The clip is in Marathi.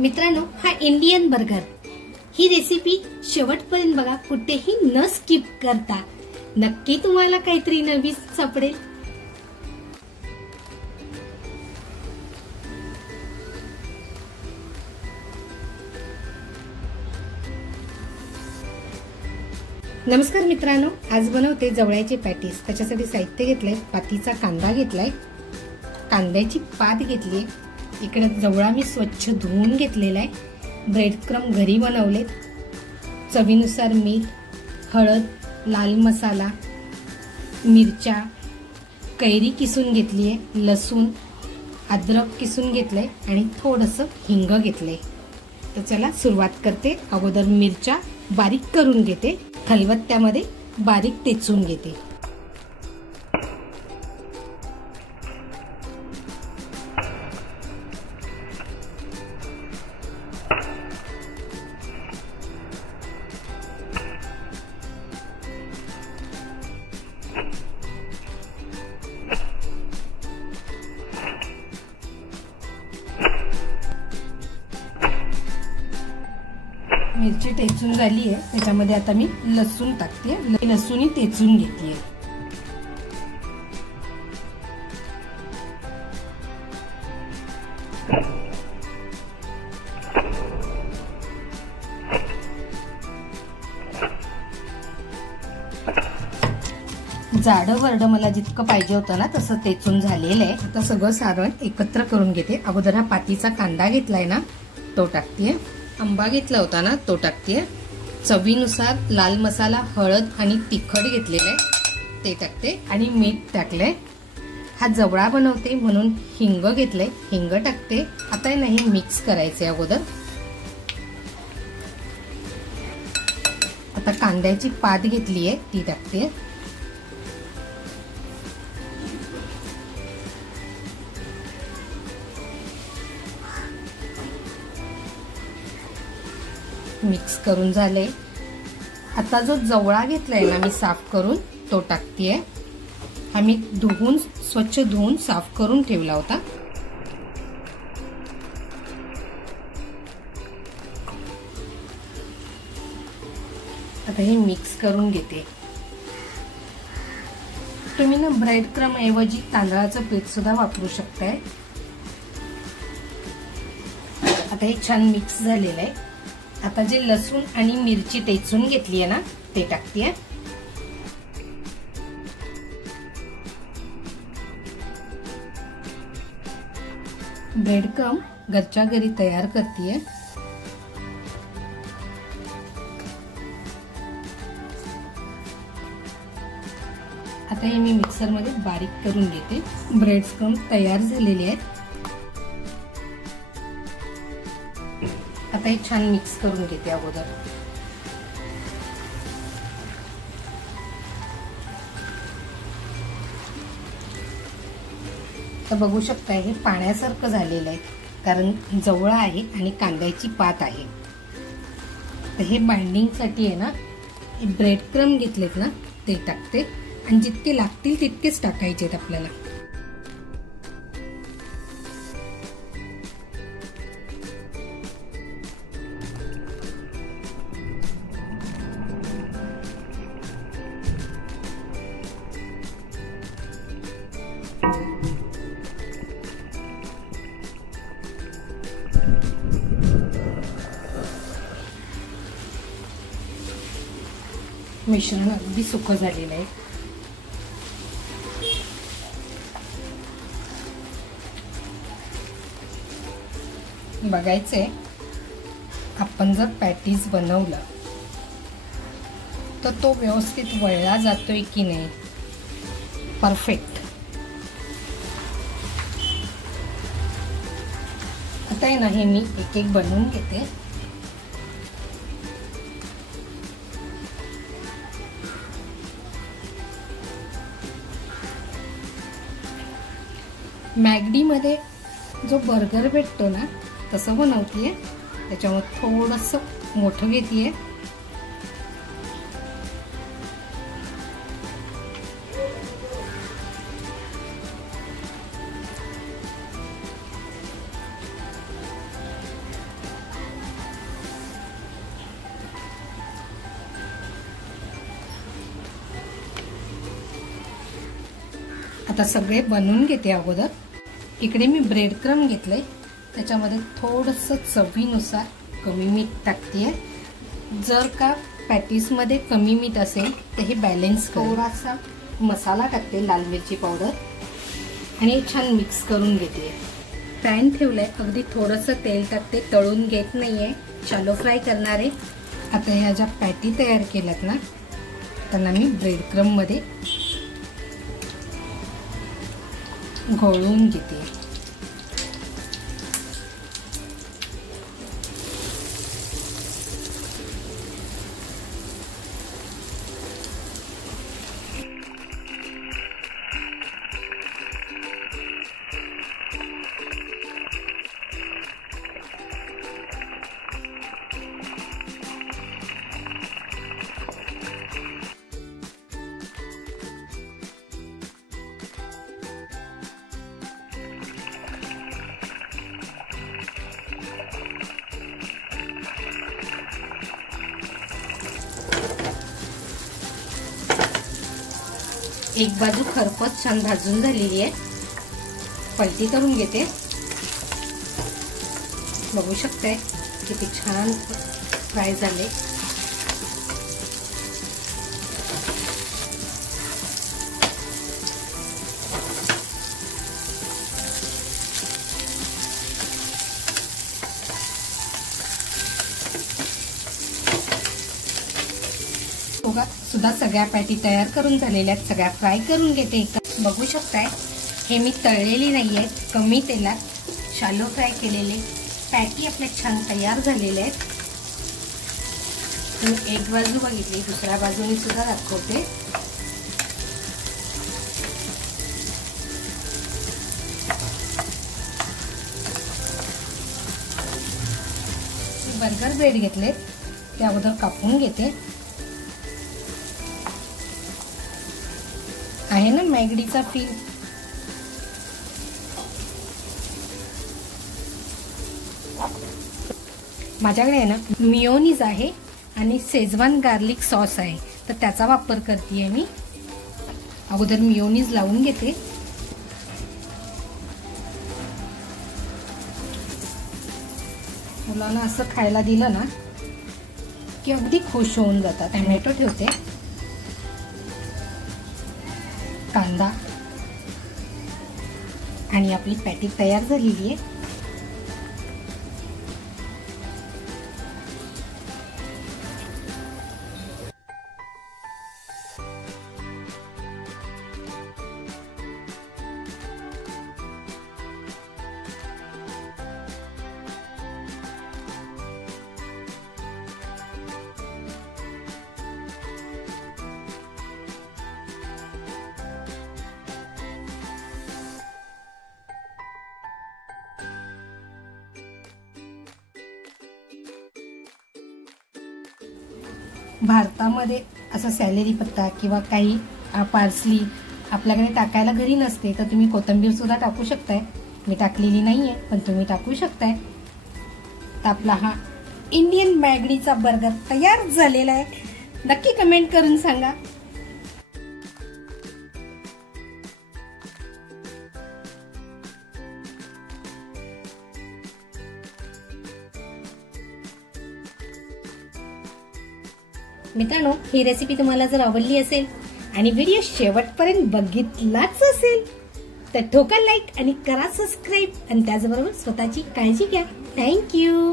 मित्रांनो, हा इंडियन बर्गर ही रेसिपी शेवटपर्यंत बघा, कुठेही न स्किप करता. नक्की तुम्हाला काहीतरी नवीन सापडेल. नमस्कार मित्रांनो, आज बनवते जवळ्याचे पॅटीस. त्याच्यासाठी साहित्य घेतलंय, पातीचा कांदा घेतलाय, कांद्याची पात घेतली, इकडे जवळा मी स्वच्छ धुवून घेतलेला आहे, ब्रेड क्रम घरी बनवले, चवीनुसार मीठ, हळद, लाल मसाला, मिरच्या, कैरी किसून घेतली आहे, लसूण, अद्रक किसून घेतलंय आणि थोडंसं हिंग घेतलंय. तर चला सुरुवात करते. अगोदर मिरच्या बारीक करून घेते, खलबत्त्यामध्ये बारीक टेचून घेते. मिरची टेचून झाली आहे, त्याच्यामध्ये आता मी लसूण टाकते. लसूण टेचून घेते. जाडं वरड मला जितकं पाहिजे होतं ना तसं टेचून झालेलं आहे. आता सगळं सारण एकत्र करून घेते. अगोदर हा पातीचा कांदा घेतलाय ना तो टाकते, आंबा घेतला होता ना तो टाकते, चवीनुसार लाल मसाला, हळद आणि तिखट घेतलेलं आहे ते टाकते आणि मीठ टाकलंय. हा जवळा बनवते म्हणून हिंग घेतलंय, हिंग टाकते. आता नाही मिक्स करायचे. अगोदर आता कांद्याची पात घेतली आहे ती टाकते. मिक्स करून झाले. आता जो जवळा घेतलाय ना मी साफ करून तो टाकतेय. आम्ही स्वच्छ धुवून साफ करून ठेवला होता. आता हे मिक्स करून घेते. तुम्ही ना ब्रेड क्रम ऐवजी तांदळाचं पीठ सुद्धा वापरू शकताय. आता हे छान मिक्स झालेलं आहे. आता जे लसूण आणि मिरची टेचून घेतली आहे ना ते टाकते. ब्रेड क्रम घरच्या घरी तयार करते. आता हे मी मिक्सर मध्ये बारीक करून घेते. ब्रेड क्रम तयार झालेले आहेत. आता हे छान मिक्स करून घेते. अगोदर तर बघू शकता हे पाण्यासारखं झालेलं आहे, कारण जवळा आहे आणि कांद्याची पात आहे. तर हे बाइंडिंग साठी आहे ना, ब्रेड क्रम घेतलेत ना ते टाकते आणि जितके लागतील तितकेच टाकायचे आहेत आपल्याला. मिश्रण अगदी सुकं झालेलं आहे. बघायचंय आपण जर पॅटीस बनवलं तर तो व्यवस्थित वळला जातोय की नाही. परफेक्ट. आता आहे ना हे मी एक एक बनवून घेते. मॅगडी मध्ये जो बर्गर भेटतो ना तसं बनवतेय. त्याच्यामध्ये थोडंसं मोठं घेतेय. आता सगळे बनवून घेते अगोदर। इकडे मी ब्रेड क्रम घेतले, त्याच्यामध्ये थोडंसं चवीनुसार कमी मीठ टाकते। जर का पॅटीस मध्ये कमी मीठ असेल तर हे बॅलन्स थोडासा मसाला टाकते, लाल मिरची पावडर, आणि छान मिक्स करून घेते। पॅन ठेवलाय, अगदी थोडंसं तेल टाकते, तळून घेत नाहीये, शॅलो फ्राय करणार आहे। आता ह्या ज्या पॅटी तयार केल्यात ना त्यांना मी ब्रेड क्रम मध्ये घोळून घेते। एक बाजू खरपूस छान भाजून झालेली आहे, पलटी करून घेते। बघू शकताय किती छान फ्राय झाले। सुद्धा सगळ्या पॅटी तयार करून झालेल्या आहेत, सगळ्या फ्राय करून घेते। बघू शकताय हे मी तळलेली नाहीये, कमी तेलात शॅलो फ्राय केलेले पॅटी आपल्या छान तयार झालेले आहेत। मी एक बाजू बघितली, दुसऱ्या बाजूने सुद्धा दाखवते। बर्गर ब्रेड घेतले, ते अगोदर कापून घेते। आहे ना मॅगडीचा फील, माझ्याकडे आहे ना मियोनीज आहे आणि शेजवान गार्लिक सॉस आहे, तर त्याचा वापर करते मी। अगोदर मियोनीज लावून घेते। मुलांना असं खायला दिलं ना की अगदी खुश होऊन जातात। टोमॅटो ठेवते, कांदा, आणि आपली पॅटी तयार झालेली आहे। भारतामध्ये असं सॅलरी पत्ता किंवा काही पार्सली आपल्याकडे टाकायला घरी नसते, तर तुम्ही कोथिंबीर सुद्धा टाकू शकताय। मी टाकलेली नाहीये, पण तुम्ही टाकू शकताय। तर आपला हा इंडियन मॅगडीचा बर्गर तयार झालेला आहे। नक्की कमेंट करून सांगा। मित्रांनो, ही रेसिपी तुम्हाला जर आवडली असेल आणि व्हिडिओ शेवटपर्यंत बघितलाच असेल तर ठोका लाईक आणि करा सबस्क्राईब, आणि त्याचबरोबर स्वतःची काळजी घ्या। थँक्यू।